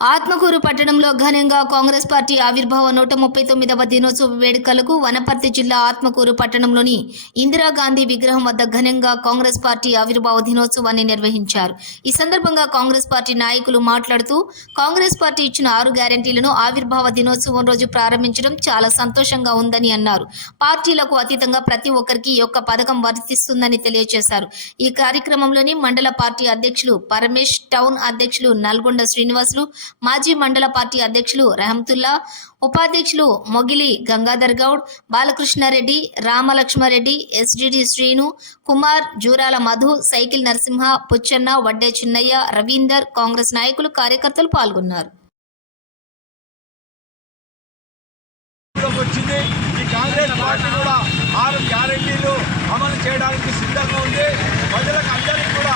ఆత్మకూరు పట్టణంలో ఘనంగా కాంగ్రెస్ పార్టీ ఆవిర్భావ 139వ దినోత్సవ వేడుకలకు వనపర్తి జిల్లా ఆత్మకూరు పట్టణంలోని ఇందిరాగాంధీ విగ్రహం వద్ద ఘనంగా కాంగ్రెస్ పార్టీ ఆవిర్భావ దినోత్సవాన్ని నిర్వహించారు. ఈ సందర్భంగా కాంగ్రెస్ పార్టీ నాయకులు మాట్లాడుతూ కాంగ్రెస్ పార్టీ ఇచ్చిన 6 గ్యారెంటీలను ఆవిర్భావ దినోత్సవం రోజు ప్రారంభించడం చాలా సంతోషంగా ఉందని అన్నారు. పార్టీలకు అతీతంగా ప్రతి ఒక్కరికి ఈ యొక్క పథకం వర్తిస్తుందని తెలియజేశారు. ఈ కార్యక్రమంలోని మండల పార్టీ అధ్యక్షులు పరమేష్, టౌన్ అధ్యక్షులు నల్గొండ శ్రీనివాసులు, మాజీ మండల పార్టీ అధ్యక్షులు రహమతుల్లా, ఉపాధ్యక్షులు మొగిలి గంగాధర్ గౌడ్, బాలకృష్ణారెడ్డి, రామలక్ష్మారెడ్డి, ఎస్డిడి శ్రీను కుమార్, జూరాల మధు, సైకిల్ నరసింహ, పుచ్చన్న, వడ్డే చిన్నయ్య, రవీందర్, కాంగ్రెస్ నాయకులు, కార్యకర్తలు పాల్గొన్నారు. వచ్చింది. ఈ కాంగ్రెస్ పార్టీ కూడా 6 గ్యారెంటీలు అమలు చేయడానికి సిద్ధంగా ఉంది. ప్రజలకు అందరికీ కూడా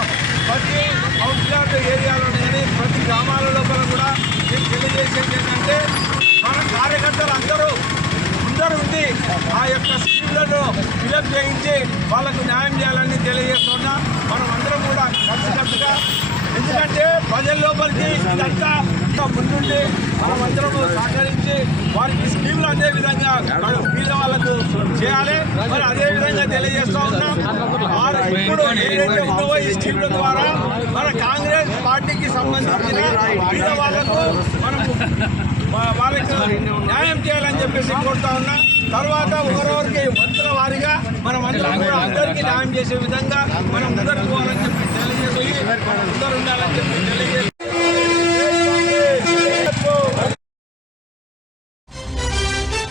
ప్రతి అవుట్స్కట్ ఏరియాలో కానీ ప్రతి గ్రామాల లోపల కూడా మేము తెలియజేసేది ఏంటంటే మన కార్యకర్తలు అందరూ ఉండి ఆ యొక్క స్కీమ్లను ఫిలప్ చేయించి వాళ్ళకు న్యాయం చేయాలని తెలియజేస్తున్నా. మనం అందరం కూడా కలిసికట్టుగా, ఎందుకంటే ప్రజల లోపలికి ఇదంతా ముందుండి మనం అందరం సహకరించి వారికి స్కీమ్లు అదే విధంగా మీద వాళ్ళకు చేయాలి. మరి అదే విధంగా తెలియజేస్తా ఉన్నాం. ఇప్పుడు ఏదైతే ఉందో ఈ స్కీమ్ల ద్వారా మన కాంగ్రెస్ పార్టీకి సంబంధించిన మీద వాళ్ళకు మనం వాళ్ళకి న్యాయం చేయాలని చెప్పేసి కోరుతా ఉన్నా. తర్వాత ఒకరికి వంతుల వారిగా మనం అందరం కూడా అందరికీ న్యాయం చేసే విధంగా మనం ముందరకు పోవాలని చెప్పి తెలియజేసి అందరూ ఉండాలని చెప్పి తెలియజేసి